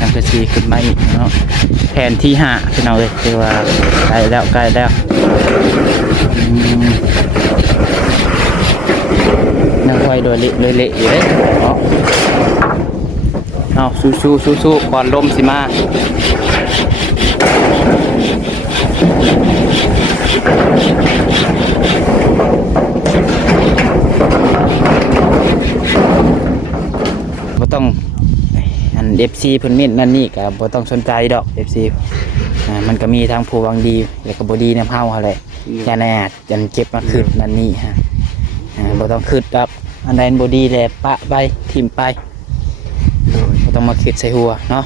สังกะสีขึ้นมาอีกเนาะแผนที่5พี่น้องเอ้ยคือว่าใกล้แล้วยังค่อยโดยเละอยู่เด้เนาะเอาสู้ก่อนลมสิมาบ่ต้องอัน FC เพิ่นเม่นนั่นนี่ก็บ่ต้องสนใจดอก FC มันก็มีทางผู้หวังดีแล้วก็บ่ดีนำเฮาหั่นแหละอย่าแน่จันเก็บมาคืนนั่นนี่ฮะบ่ต้องคิดดอกอันใดบ่ดีแหละปะไปทิ่มไปบ่ต้องมาคิดใส่หัวเนาะ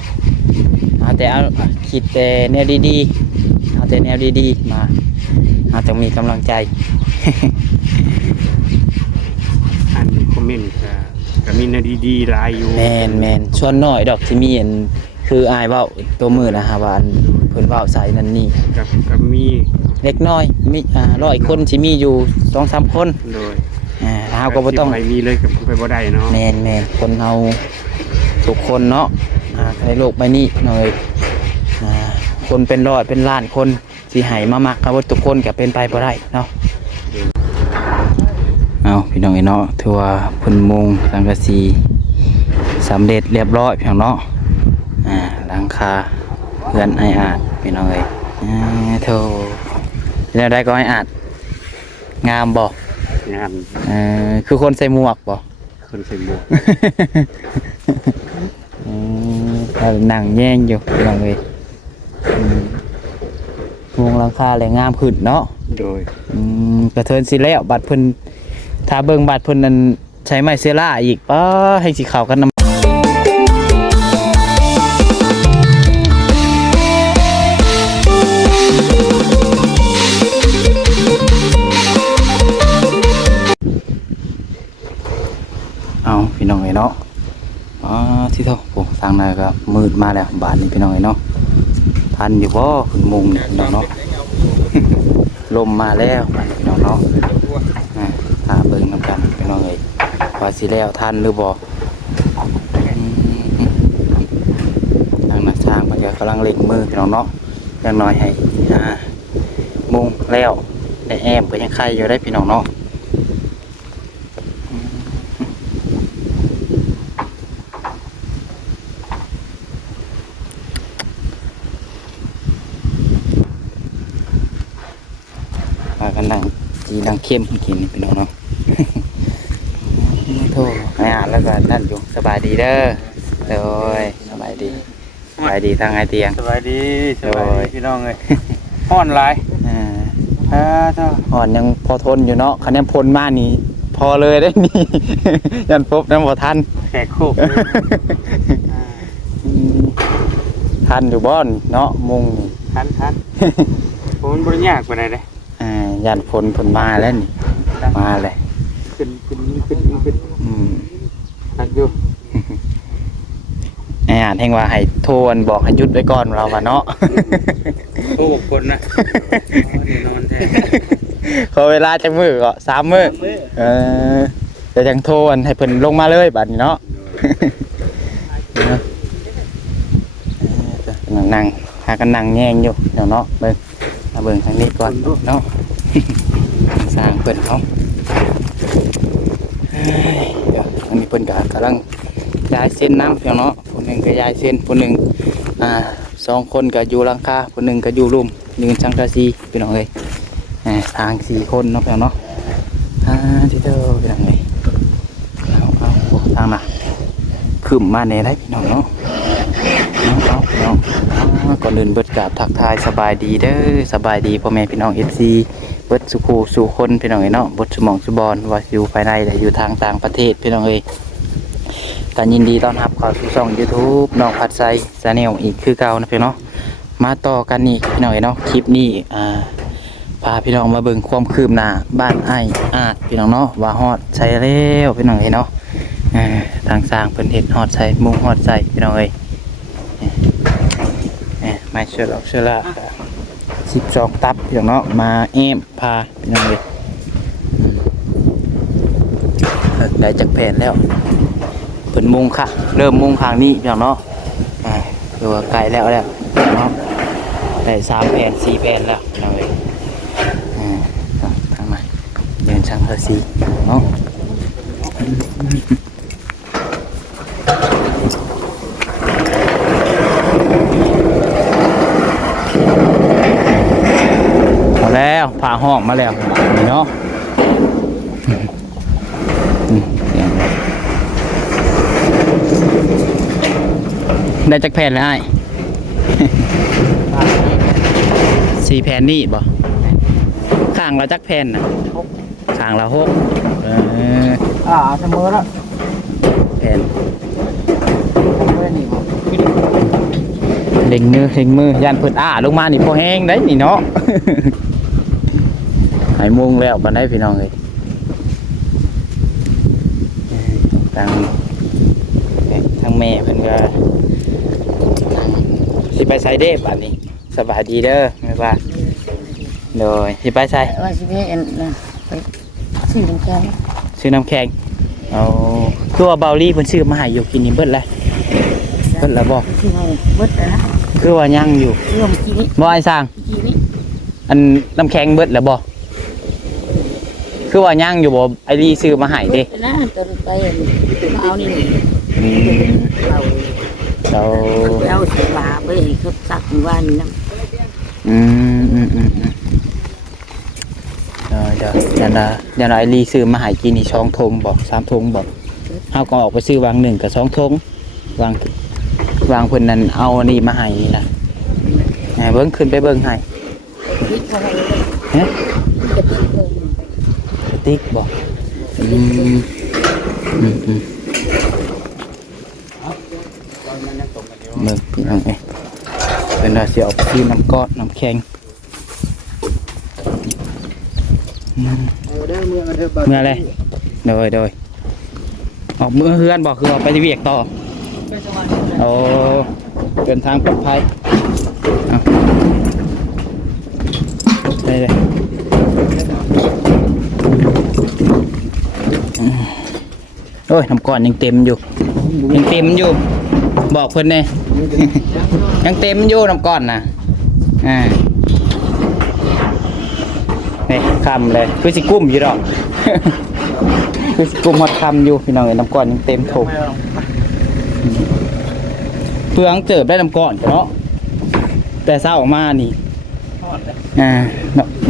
เอาคิดแต่แนวดีๆเอาแต่แนวดีๆมาเราจะมีกำลังใจ อันคอมเมนต์ก็มีนาดีๆหลายอยู่แมนส่วนน้อยดอกที่มีอันคืออายเว้าตัวมือนะฮะว่าอันเพิ่นเว้าใส่นั่นนี่กับมีเล็กน้อยมี100 คนสิมีอยู่ 2-3 คนโดยเฮาก็บ่ต้องไปมีเลยกับไปบ่ได้เนาะแม่นคนเฮาทุกคนเนาะในโลกใบนี้หน่อยคนเป็นร้อยเป็นล้านคนสิให้มามักครับทุกคนก็เป็นไปบ่ได้เนาะเอาพี่น้องเนาะถือว่าเพิ่นมุงสังกะสีสำเร็จเรียบร้อยพี่น้องเนาะหลังคาเพื่อนไออาดพี่น้องเอ้ยโธ่แล้วได้ก็ไออาดงามบ่งามคือคนใส่หมวกบ่คนใส่หมวกหนังแย่งอยู่พี่น้องเอ้ยมุงหลังคาเลยงามขึ้นเนาะโดยกระเทินสิแล้วบัดเพิ่นถ้าเบิ่งบัดเพิ่นนั้นใช้ไม้เซล่าอีกป้าให้สิเข้ากันเอาพี่น้องเอ้ยเนาะที่เท่าผมทางนั้นก็มืดมาแล้วบ้านนี้พี่น้องเอ้ยเนาะทันอยู่บ่คุณมุงพี่น้องเนาะลมมาแล้วพี่น้องเนาะเบิ่งนำกันพี่น้องเอ้ยว่าสิแล้วทันหรือบ่ทางนักสร้างมันก็กำลังเล็งมือพี่น้องเนาะอย่างน้อยให้มุงแล้วได้แอมก็ยังไข่อยู่ได้พี่น้องเนาะกันดังจีดังเข้มกินนี่พี่น้องเนาะโธ่แล้วก็นั่นอยู่สบายดีเด้อโดยสบายดีทางไอเตียงสบายดีพี่น้องเลยฮ้อนหลายฮ้อนยังพอทนอยู่เนาะคะแนนพลมานี่พอเลยได้นี่ยันปุ๊บน้ำบ่ทันแขกคู่ทันอยู่บ่อนเนาะมุงทันผมบ่ยากกว่าไหนเลยยันพลมาแล้วนี่มาเลยขึ้นทักอยู่อ่านแห่งว่าให้โทนบอกให้หยุดไว้ก่อนเราว่าเนาะโอ้คนนะนอนแท้ขอเวลาจังมื้อก็3 มื้อจะจังโทนให้เพิ่นลงมาเลยบัดนี้เนาะนั่งหากันนั่งแย่งอยู่เดี๋ยวเนาะเบิ่งทางนี้ก่อนเนาะสร้างเพิ่นเขาเดี๋ยวอันนี้เพิ่นก็กำลังย้ายเส้นน้ำเพียงเนาะคนหนึ่งก็ย้ายเส้นคนหนึ่ง2 คนก็อยู่หลังคาคนหนึ่งก็อยู่รุมยืนสังกะสีพี่น้องเอ้ยทาง4 คนเนาะเพียงเนาะที่เท่าพี่น้องเอ้ยเอาทางน่ะขึ้นมาในได้พี่น้องเนาะเอาพี่น้องก่อนอื่นเบิดกราบทักทายสบายดีเด้อสบายดีพ่อแม่พี่น้อง FC เบิดสุขสู่คนพี่น้องเอ้ยเนาะบดสมองสุบอนว่าอยู่ภายในหรืออยู่ทางต่างประเทศพี่น้องเอ้ยการยินดีต้อนรับเข้าสู่ช่อง YouTube น้องพัดไซชาแนลอีกคือเก่านะพี่น้องมาต่อกันนี่พี่น้องเอ้ยเนาะคลิปนี้พาพี่น้องมาเบิ่งความคืบหน้าบ้านไอ้อาดพี่น้องเนาะว่าฮอดใช้แล้วพี่น้องเอ้ยเนาะทางสร้างเพิ่นเฮ็ดฮอดใส่มุงฮอดใส่พี่น้องเอ้ยไม่เชื่อละ12 ตับพี่น้องเนาะมาแอมพาพี่น้องเอ้ยได้จากแผ่นแล้วเพิ่นมุงค่ะเริ่มมุงข้างนี้พี่น้องเนาะ ดูว่าไกลแล้วเนาะได้3แผ่น4แผ่นแล้วเอาเลยทางมาเดินช่างภาษีเนาะเอาแล้วผ่าห้องมาแล้วนี่เนาะได้จักแผ่นแล้วไอ้ 4 แผ่นนี่บ่ข้างละจักแผ่นน่ะข้างละ6เสมอแล้ว แผ่น ไม่หนีบ่ เล็งมือย่านเพิ่นลงมานี่พอแห้งได้นี่เนาะ หายมุงแล้วปานใดพี่น้องเอ้ยทางแม่เพิ่นก็สิไปไสเด้บัดนี้สบายดีเด้อแม่ว่าโดยสิไปไส ว่าสิไปไปซื้อน้ำแข็ง ซื้อน้ำแข็งเอาคือว่าเบาลี่เพิ่นซื้อมาให้อยู่กินนี่เบิดแล้วเบิดแล้วบ่ ซื้อให้เบิดแล้วนะ คือว่ายังอยู่ ซื้อเมื่อกี้นี้ บ่ไอ้สร้าง เมื่อกี้นี้ อันน้ำแข็งเบิดแล้วบ่คือว่ายังอยู่บ่ไอ้ลี่ซื้อมาให้เด้ นะจะไปมาเอานี่ อืม เรา เรา ไปเอาสีฟ้าไปเขาตักว่านี่นะ อืมเดี๋ยวไอ้ลี่ซื้อมาให้กินนี่2 ธงบ่3 ธงบ่เฮาก็ออกไปซื้อวาง1กับ2 ธงวางเพิ่นนั่นเอาอันนี้มาให้นี่นะเบิ่งขึ้นไปเบิ่งให้ ติ๊กเขาให้เลย ฮะ จะติ๊กเลย ติ๊กบ่อืมเบิ่งพี่น้องเอ้ยเป็นว่าสิเอาไปซื้อน้ำก้อนน้ำแข็งเมื่อไรโดยออกมือเฮือนบอกคือออกไปที่เวียกต่อโอ้เดินทางปลอดภัยใช่เลยโอ้ยน้ำก้อนยังเต็มอยู่บอกเพิ่นเนี่ย ยังเต็มอยู่น้ำก้อนนะนี่คำเลยคือสิกุ้มอยู่ดอก คือสิกุ้มฮอดคำอยู่พี่น้องเอ้ยน้ำก้อนยังเต็มถุงเพื่องเจิบได้น้ำก้อนเนาะแต่เช้าออกมานี่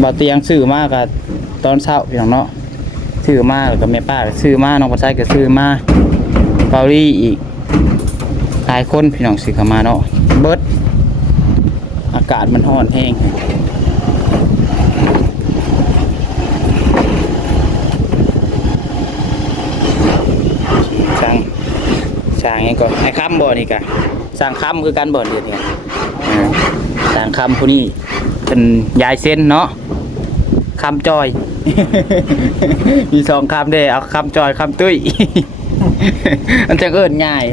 บ่เตียงซื้อมากกับตอนเช้าพี่น้องเนาะซื้อมาแล้วก็แม่ป้าก็ซื้อมาน้องปลาไส้ก็ซื้อมาเปาลี่อีกหลายคนพี่น้องซื้อเข้ามาเนาะเบิดอากาศมันร้อนแห้งสร้างยังก็ให้ค้ำบ่อนี่กะสร้างค้ำคือการบ่อนเดียวเนี่ยสร้างค้ำผู้นี้เป็นยายเส้นเนาะค้ำจอย มี2ค้ำเด้เอาค้ำจอยค้ำตุ้ย มันจะเอิ้นง่าย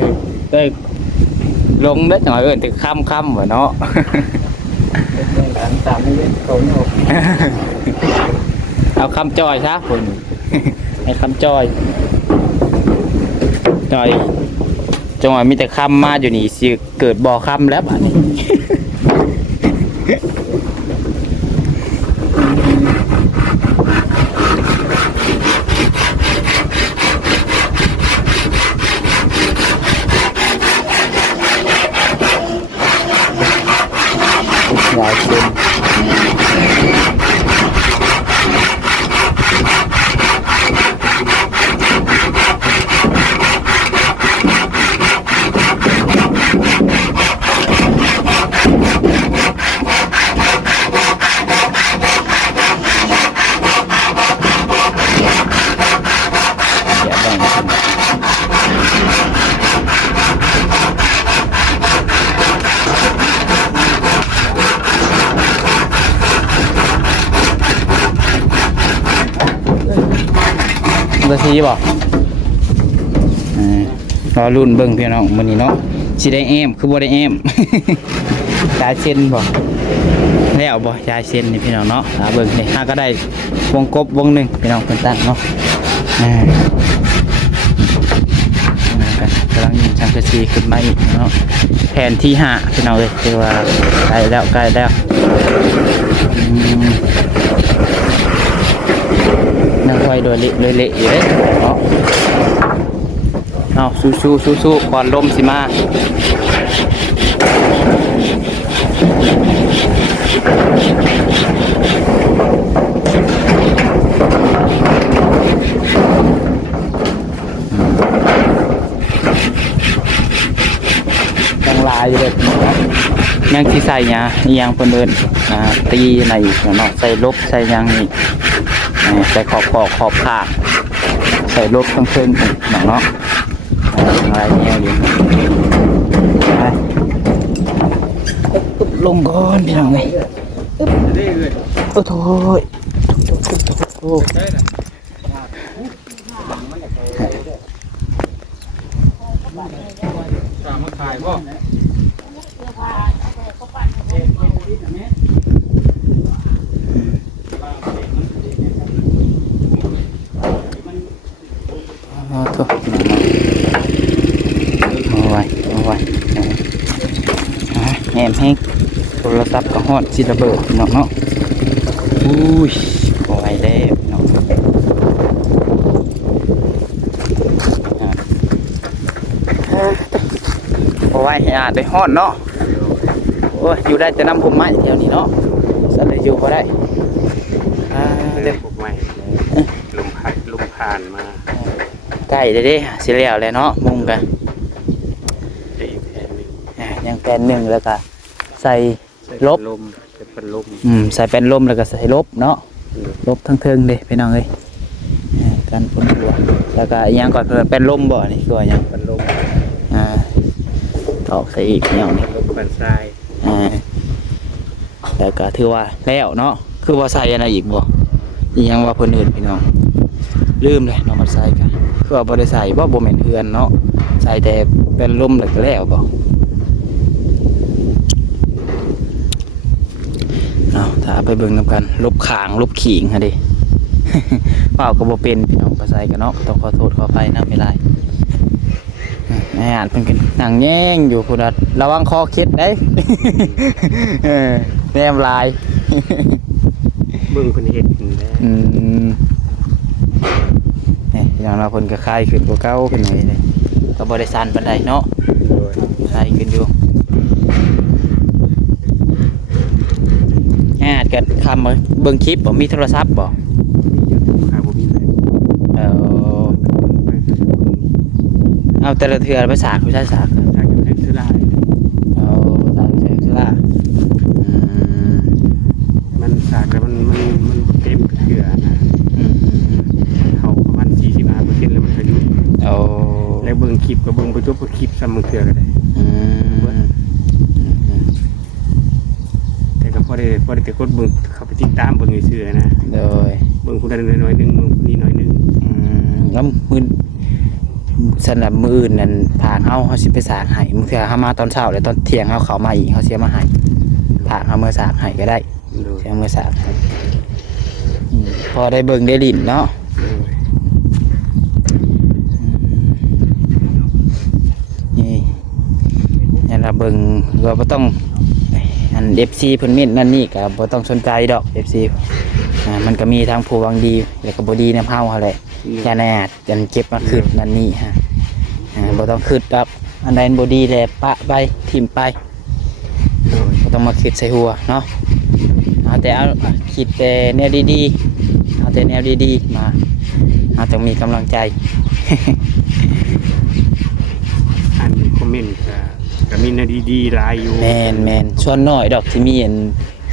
เลยลงเด้อหน่อยเอิ้นถึงค้ำว่ะเนาะ ตามไม่ได้เขาเนี่ย เอาค้ำจอยซะคุณ ให้ค้ำจอยจังหวะมีแต่คำมาอยู่นี่สิเกิดบ่อคำแล้วบ้านี้ยายเส้นกะทิบอกรอรุ่นเบิ่งพี่น้องมื้อนี้เนาะสิได้แอมคือบ่ได้แอม ยายเส้นบ่แล้วบ่ยายเส้นนี่พี่น้องเนาะเบิ่งนี่ก็ได้วงกบวงหนึ่งพี่น้องเพิ่นตั้งเนาะกำลังยิง สังกะสีขึ้นมาอีกเนาะแผนที่5พี่น้องเอ้ยคือว่าใกล้แล้วนั่งไว้โดยเละอยู่เด้เนาะเอาสู้ก่อนลมสิมาจังลายอยู่เลยยังที่ใส่เนี่ยยังเพิ่นเดินตีในเนาะใส่ลบใส่ยังนี่ใส่ขอบข้างใส่ลบทั้งเพิ่งเนาะอะไรเนี่ยอยู่ไปลงก่อนพี่น้องไงโอ้โหโอ้มาขายบ่ถูกมาไว้แหมแห้งโทรศัพท์ก็ฮอดสิระเบิดเนาะอุ้ยโอ้ยแล้วเนาะโอ้ยได้ฮอดเนาะโอ้ยอยู่ได้จะนำผมไม้แถวนี้เนาะสัตว์ได้อยู่ก็ได้เรื่องพวกใหม่ลมผ่านมาใกล้เด้สิแล้วเลยเนาะมุงกันยังแปลนหนึ่งแล้วก็ใส่ลบใส่เป็นลมใส่เป็นลมแล้วก็ใส่ลบเนาะลบทั้งเทิงเด้พี่น้องเอ้ยกันฝนหัวแล้วก็ยังก่อนเป็นลมบ่นี่คือยังเป็นลมตอกใส่อีกอย่างนี้ลมเป็นทรายแล้วก็ถือว่าแล้วเนาะคือว่าใส่อะไรอีกบ่ยังว่าเพิ่นอื่นพี่น้องลืมเลยน้องมันใส่กันคือว่าบ่ได้ใส่บ่แม่นเฮือนเนาะใส่แต่เป็นลมแล้วบ่เอาถ้าไปเบิ่งนำกันลบขางลบขิงฮะดิเปล่าก็บ่เป็นพี่น้องบ่ใส่กันเนาะต้องขอโทษขออภัยนะไม่ไรแม่อ่านเพิ่นกันนั่งแย่งอยู่พุ่นระวังคอเคล็ดได้แนมลายเบิ่งเพิ่นเฮ็ดนี่อย่างเราเพิ่นก็คลายขึ้นกว่าเก่าขึ้นหน่อยเลยก็บ่ได้สั่นปานใดเนาะคลายขึ้นอยู่กันคำเบิ่งคลิปบ่มีโทรศัพท์บ่เอาแต่ละเทื่อภาษาเขาใช้สากซื้อลายมันสากแล้วมันเต็มเทื่อนะเขาประมาณ45%แล้วมันก็หยุดแล้วเบิ่งคลิปก็เบิ่งไปจบคลิปซ้ำบางเทื่อก็ได้พอได้แต่กดเบิ่งเขาไปติดตามเบิ่งซื่อๆนะโดยเบิ่งผู้ใดน้อยๆนึงเบิ่งผู้นี้น้อยนึงแล้วมื้อสำหรับมื้ออื่นนั่นผางเฮาสิไปสากให้มื้อเทื่อเฮามาตอนเช้าแล้วตอนเที่ยงเฮาเข้ามาอีกเฮาสิมาให้ผางเฮามื้อสากให้ก็ได้เสียมื้อสากพอได้เบิ่งได้ลิ้นเนาะนี่นั่นล่ะเบิ่งว่าบ่ต้องอัน FC เพิ่นเม้นนั่นนี่ก็บ่ต้องสนใจดอก FC มันก็มีทางผู้หวังดีแล้วก็บ่ดีนำเฮาหั่นแหละอย่าแน่จันเก็บมาคืนนั่นนี่ฮะบ่ต้องคืนดอกอันใดบ่ดีแหละปะไปทิ่มไปบ่ต้องมาคิดใส่หัวเนาะเอาแต่เอาคิดแต่แนวดีๆเอาแต่แนวดีๆมาเอาต้องมีกำลังใจอ่านคอมเมนต์ก็มีนาดีๆหลายอยู่แม่นส่วนน้อยดอกที่มีอัน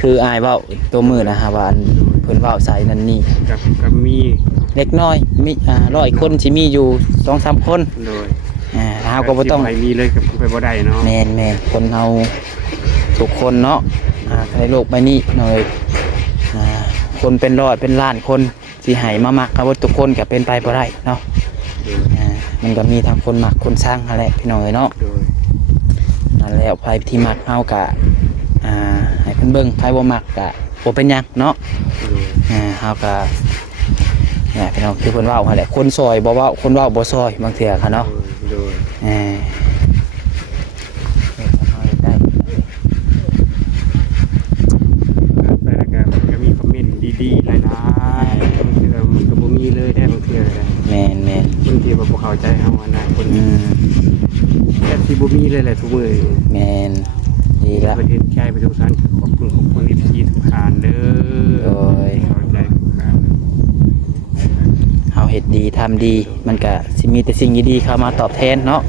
คืออายเว้าตัวมือนะฮะว่าเพิ่นเว้าใส่นั่นนี่กับมีเล็กน้อยมี100 คนสิมีอยู่ 2-3 คนโดยเฮาก็บ่ต้องไปมีเลยกับไปบ่ได้เนาะแม่นคนเฮาทุกคนเนาะในโลกใบนี้หน่อยคนเป็นร้อยเป็นล้านคนสิให้มามักเอาทุกคนก็เป็นไปบ่ได้เนาะมันก็มีทั้งคนมักคนสร้างนั่นแหละพี่น้องเอ้ยเนาะนั่นแล้วไผที่มักเฮาก็ให้เพิ่นเบิ่งไผบ่มักก็บ่เป็นหยังเนาะเฮาก็พี่น้องคือเพิ่นเว้าหั่นแหละคนซอยบ่เว้าคนเว้าบ่ซอยบางเทื่อค่ะเนาะ แค่ที่บ่มีเลยแหละทุกมื้อ แม่นดีละ ประเทศใจประเทศสารขอบคุณFC ทุกท่านเด้อ โดย เข้าใจทุกท่าน เฮาเฮ็ดดีทำดีมันก็สิมีแต่สิ่งดีๆเข้ามาตอบแทนเนาะ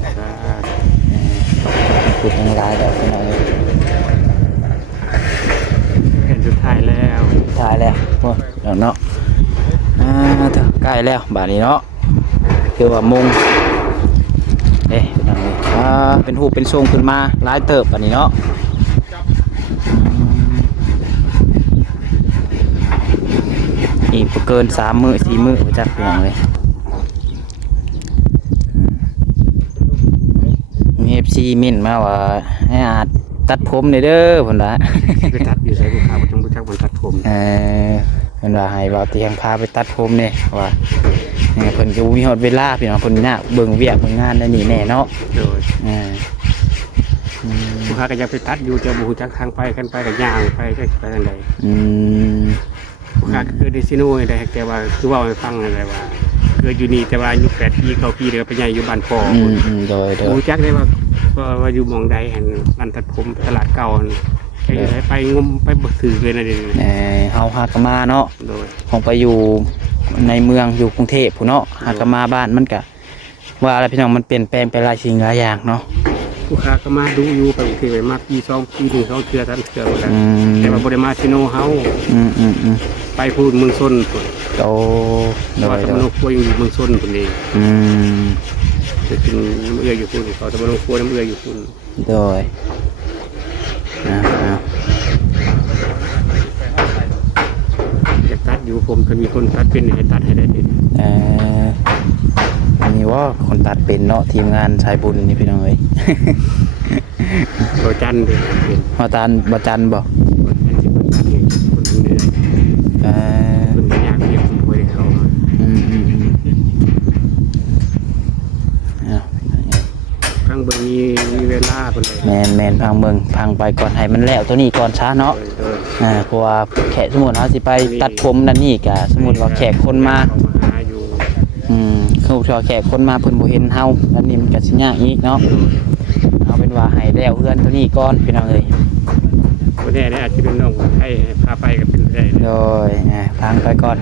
พูดทั้งหลายแล้วพี่น้องเอ้ย แผ่นสุดท้ายแล้ว ถ่ายแล้วโอ้ยเนาะเถอะใกล้แล้วบาดนี้เนาะคือว่ามุงเอ๊ะพี่น้องเอ้ยเป็นรูปเป็นทรงขึ้นมาหลายเติบบาดนี้เนาะอีกบ่เกิน3 มื้อ 4 มื้อบ่จักพี่น้องเอ้ยมี FC เม่นมาว่าให้อาจตัดผมหน่อยเด้อเพิ่นว่า ไปตัดอยู่ใส่ลูกค้าบ่ต้องรู้จักมันตัดผม เพิ่นว่าให้บ่าวเตียงพาไปตัดผมนี่ว่าเพิ่นก็บ่มีฮอดเวลาพี่น้องเพิ่นน่ะเบิ่งเวียกเบิ่งงานนั่นนี่แน่เนาะ โดยลูกค้าก็อยากไปตัดอยู่แต่บ่รู้จักทางไปกันไปก็ย่างไปจักไปทางใด อืม ลูกค้าก็คือได้ซิโน่ได้แต่ว่าคือเว้าให้ฟังนั่นแหละว่าเกิดอยู่นี่แต่ว่าอายุ8 ปี 9 ปีเด้อไปใหญ่อยู่บ้านพ่อ โดย บ่รู้จักได้ว่าอยู่หม่องใดหั่นร้านตัดผมตลาดเก่าหั่นแค่อยู่ไหนไปงมไปบ่ถือเลยนะเด้ เฮาหากนมาเนาะ โดย ของไปอยู่ในเมืองอยู่กรุงเทพพุ่นเนาะหากนมาบ้านมันก็ว่าอะไรพี่น้องมันเปลี่ยนแปลงไปหลายสิ่งหลายอย่างเนาะ ลูกค้าก็มาดูอยู่ไปกรุงเทพมาปี2 ปี1 2เทื่อ3เทื่อหมดแล้วแต่ว่าบ่ได้มาซิโน่เฮาไปพูดเมืองซนพุ่น โตโด ว่าย ตะ โด ม ย โนครัวอยู่เมืองซนพุ่นเอง จะกินน้ำเอื้ออยู่พุ่นเขาตะมโนครัวน้ำเอื้ออยู่พุ่น โดยนะ อยากตัดอยู่ผมก็มีคนตัดเป็นให้ตัดให้ได้ดิ มีว่าคนตัดเป็นเนาะทีมงานสายบุญนี่พี่น้องเอ้ย โรจันเป็นเป็น ฮอตานบ่จันบ่ คนที่คนตัดเองคนเหนื่อยคนไม่ยากเรียบผมไปเขา ข้างบนมีเวลาคนเลย แมนพังเมืองพังไปก่อนให้มันแล้วตัวนี้ก่อนช้าเนาะเพราะว่าแขกสมมุติเฮาสิไปตัดผมนั่นนี่ก็สมมุติว่าแขกคนมา หาอยู่ คือว่าแขกคนมาเพิ่นบ่เห็นเฮาอันนี้มันก็สิยากอีกเนาะเอาเป็นว่าให้แล้วเฮือนตัวนี้ก่อนพี่น้องเอ้ย คนแน่อาจจะเป็นน้องให้พาไปก็เป็นได้ โดยพังไปก่อน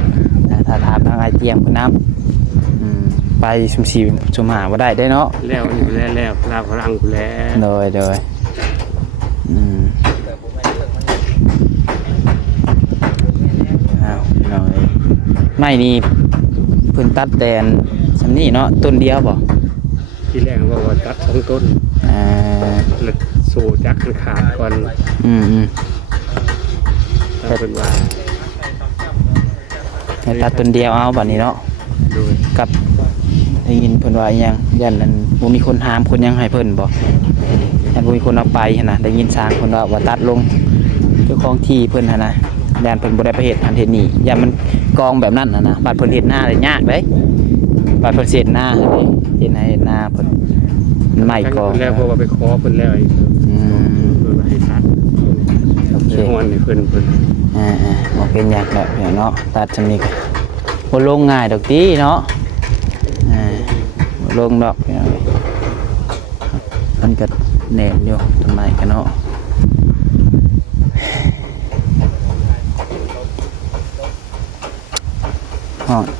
ถ้าถามทางไอเตียงเพิ่นนำไปสุ่ม4สุ่ม5บ่ได้เด้เนาะ แล้วนี่แล้วลาวพลังแล้ว โดยอ้าวน้องเอ้ยไม่นี่เพิ่นตัดแต่นสำนี้เนาะต้นเดียวบ่ ที่แรกว่าตัด2 ต้นแล้วโซ่จักขาดก่อนถ้าเป็นว่า ให้ตัดต้นเดียวเอาบัดนี้เนาะ โดย กับได้ยินเพิ่นว่าอิหยังยันนั้นบ่มีคนห้ามคนหยังให้เพิ่นบ่ยันบ่มีคนเอาไปหั่นน่ะได้ยินสร้างเพิ่นว่าตัดลงเจ้าของที่เพิ่นหั่นน่ะยันเพิ่นบ่ได้ไปเฮ็ดหันเฮ็ดนี่ยันมันกองแบบนั้นน่ะนะบัดเพิ่นเฮ็ดหน้าได้ยากเด้บัดเพิ่นเสร็จหน้าเฮ็ดเฮ็ดหน้าเพิ่นมันใหม่กอง แล้วเพราะว่าไปขอเพิ่นแล้วเพิ่นให้ตัด โอเค ฮ้อนให้เพิ่น บ่เป็นหยังดอกเนาะตัดจังนี้ก็บ่ลงง่ายดอกติเนาะบ่ลงดอกมันก็แน่นอยู่ทำไมกันเนาะ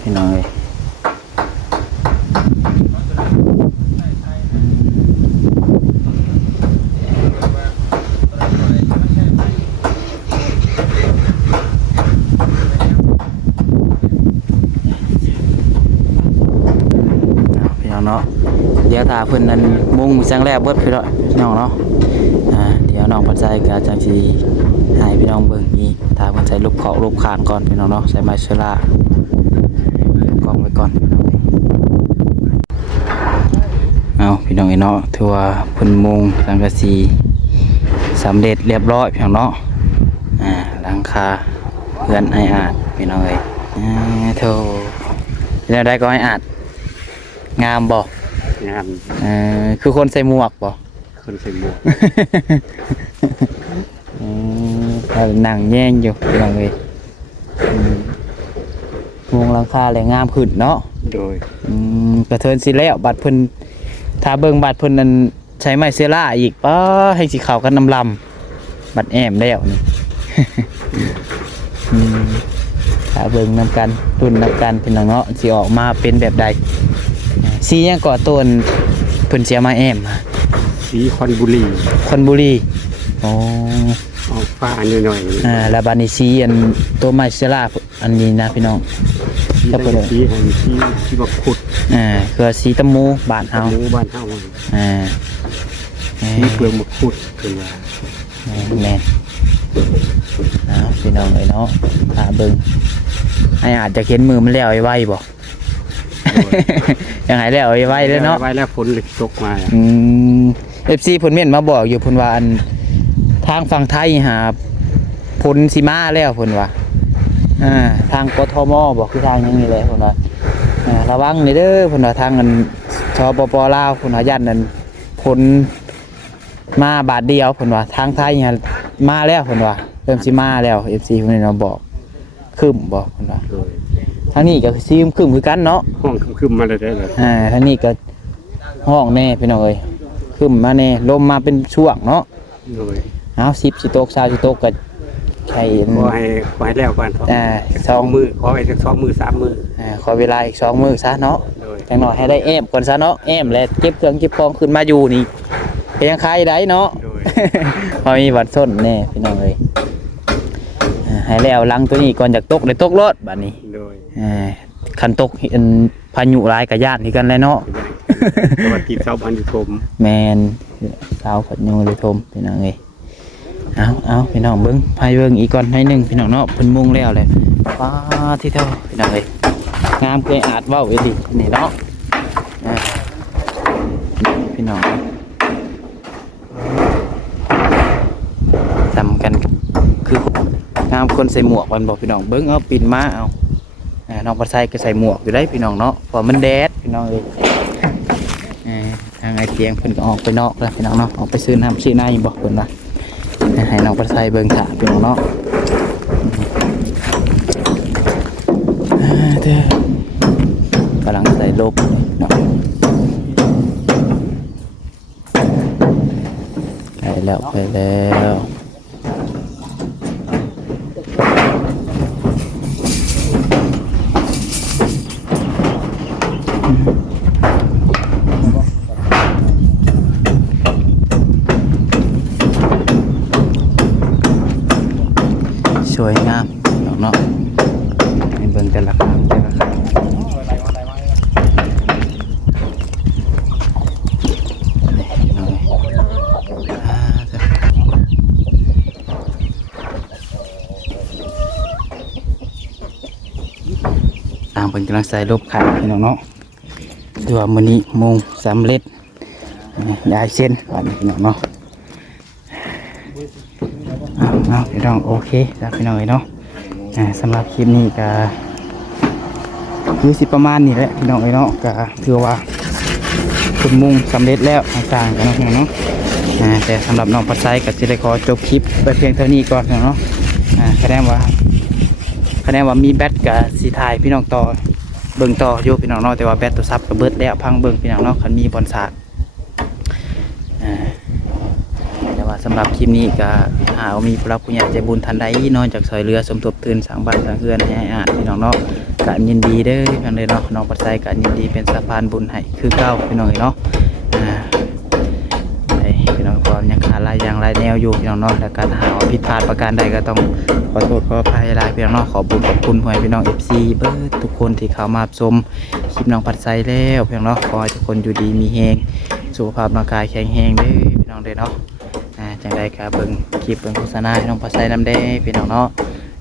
พี่น้องเอ้ยพี่น้องเนาะเดี๋ยวถ้าเพิ่นนั้นมุ่งจังแรกเบิดพี่น้องเนาะเดี๋ยวน้องปัจจัยก็จังสิให้พี่น้องเบิ่งอีกถ้าเพิ่นใส่ลูกเขาลูกคางก่อนพี่น้องเนาะใส่ไม้เชื้อรากองไว้ก่อนเอาพี่น้องเนาะถือว่าเพิ่นมุงสังกะสีสำเร็จเรียบร้อยพี่น้องเนาะหลังคาเพื่อนไออาดพี่น้องเอ้ยโธ่แล้วได้ก็ไออาดงามบ่ งาม คือคนใส่หมวกบ่ คนใส่หมวก หนังแย่งอยู่พี่น้องเอ้ยมุงหลังคาเลยงามขึ้นเนาะ โดย กระเทินสิแล้วบัดเพิ่น ถ้าเบิ่งบัดเพิ่นนั้นใช้ไม้เซล่าอีกป้าให้สิเข้ากันน้ำลำบัดแอมแล้วนี่ ถ้าเบิ่งนำกันรุ่นนำกันพี่น้องเนาะสิออกมาเป็นแบบใดสีหยังก่อต้นเพิ่นเสียมาแอม สีคอนบุรี คนบุรีอ๋อ ออกฟ้าหน่อยๆ แล้วบานิซีอันตัวไมเซล่าอันนี้นะพี่น้อง ก็เป็นสีบักขุด คือสีตะมูบานเฮา หมู่บ้านเฮา สีเปลือกบักขุดคือว่า แม่นพี่น้องเลยเนาะถ้าเบิ่งให้อาจจะเห็นมือมันแล้วไว้บ่ ยังไงแล้วไว้เลยเนาะ ไว้แล้วฝนเลยตกมา FC เพิ่นเม่นมาบอกอยู่เพิ่นว่าอันทางฝั่งไทยหาผลสิมาแล้วเพิ่นว่าทางกทมบอกคือทางยังนี่แหละเพิ่นว่าระวังนี่เด้อเพิ่นว่าทางอันชปปลาวเพิ่นว่าย่านนั้นผลมาบาทเดียวเพิ่นว่าทางไทยหามาแล้วเพิ่นว่าเริ่มสิมาแล้ว FC เพิ่นเนาะบอกคึมบอกเพิ่นว่าทางนี้ก็สิคึมคือกันเนาะ ห้องคึมๆมาเลยได้เลย ทางนี้ก็ห้องแน่พี่น้องเอ้ยคึมมาแน่ลมมาเป็นช่วงเนาะ โดย เอา10สิตก20สิตกก็ใช่ ขอให้แล้วก่อน2 มื้อขอให้สัก2 มื้อ3 มื้อ ขอเวลาอีก2 มื้อซะเนาะ โดย จังหน่อยให้ได้แอมก่อนซะเนาะแอมแล้วเก็บเครื่องเก็บของขึ้นมาอยู่นี่ก็ยังขายได้เนาะ โดย พอมีบัตรส้นแน่พี่น้องเอ้ยให้แล้วหลังตัวนี้ก่อนจากตกได้ตกรถบัดนี้ โดย คันตกพายุร้ายกับญาตินี่กันเลยเนาะ สวัสดีชาวบ้านอยู่ชม แมนสาวผัดยูเลยทมพี่น้องเอ้ยเอาพี่น้องเบิ้งพายเบิ้งอีกก่อนให้หนึ่งพี่น้องเนาะเพิ่นมุ่งแล้วเลยว้าที่เท่าพี่น้องเอ้ยงามเกยอาจเว้าเอ้ดินี่เนาะพี่น้องจำกันคืองามคนใส่หมวกวันบอกพี่น้องเบิ้งเอาปิ่นมาเอาน้องปลาไซก็ใส่หมวกอยู่ได้พี่น้องเนาะเพราะมันแดดพี่น้องเอ้ยทางไอเตียงเพิ่นก็ออกไปนอกแล้วพี่น้องเนาะออกไปซื้อน้ำซื้อน้ำบอกเพิ่นว่าให้น้องปลาไซเบิ่งถ่าพี่น้องเนาะเด้อกำลังใส่ลบเนาะไปแล้วสวยงามเนาะเบิ่งแต่ละครั้งตามเป็นกำลังใส่ลบขาพี่น้องเนาะดูว่ามื้อนี้มงสำเร็จยายเส้นวันนี้พี่น้องเนาะพี่น้องโอเคแล้วพี่น้องเนาะสำหรับคลิปนี้ก็คือสิประมาณนี้แหละพี่น้องเนาะก็ถือว่าคุณมุ่งสำเร็จแล้วต่างๆกันเนาะพี่น้องเนาะแต่สำหรับน้องปัดไซก็จะได้ขอจบคลิปไปเพียงเท่านี้ก่อนเนาะคะแนนว่ามีแบตกับสีทายพี่น้องต่อเบิ่งต่ออยู่พี่น้องเนาะแต่ว่าแบตตัวซับกับเบิดแล้วพังเบิ่งพี่น้องเนาะคันมีบอลสาดแต่ว่าสำหรับคลิปนี้ก็หาว่ามีผู้รับผู้ใหญ่ใจบุญทันใดนอนจากซอยเรือสมทบทุนสร้างบ้านสร้างเรือนให้อาจพี่น้องเนาะก็ยินดีเด้อพี่น้องเนาะน้องปัดไซก็ยินดีเป็นสะพานบุญให้คือเก่าพี่น้องเนาะพี่น้องก็ยังขาดลายอย่างลายแนวอยู่พี่น้องเนาะแต่การหาว่าผิดพลาดประการใดก็ต้องขอโทษขออภัยหลายพี่น้องเนาะขอบุญขอบคุณพ่อแม่พี่น้อง FC เบิดทุกคนที่เข้ามาชมคลิปน้องปัดไซแล้วพี่น้องเนาะขอให้ทุกคนอยู่ดีมีแฮงสุขภาพร่างกายแข็งแรงเด้อพี่น้องเด้อเนาะจังใดก็เบิ่งคลิปเบิ่งโฆษณาให้น้องปัดไซนำเด้พี่น้องเนาะ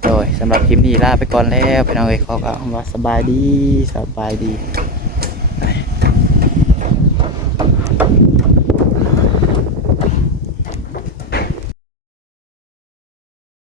โดยสำหรับคลิปนี้ลาไปก่อนแล้วพี่น้องเอ้ยขอกล่าวคำว่าสบายดี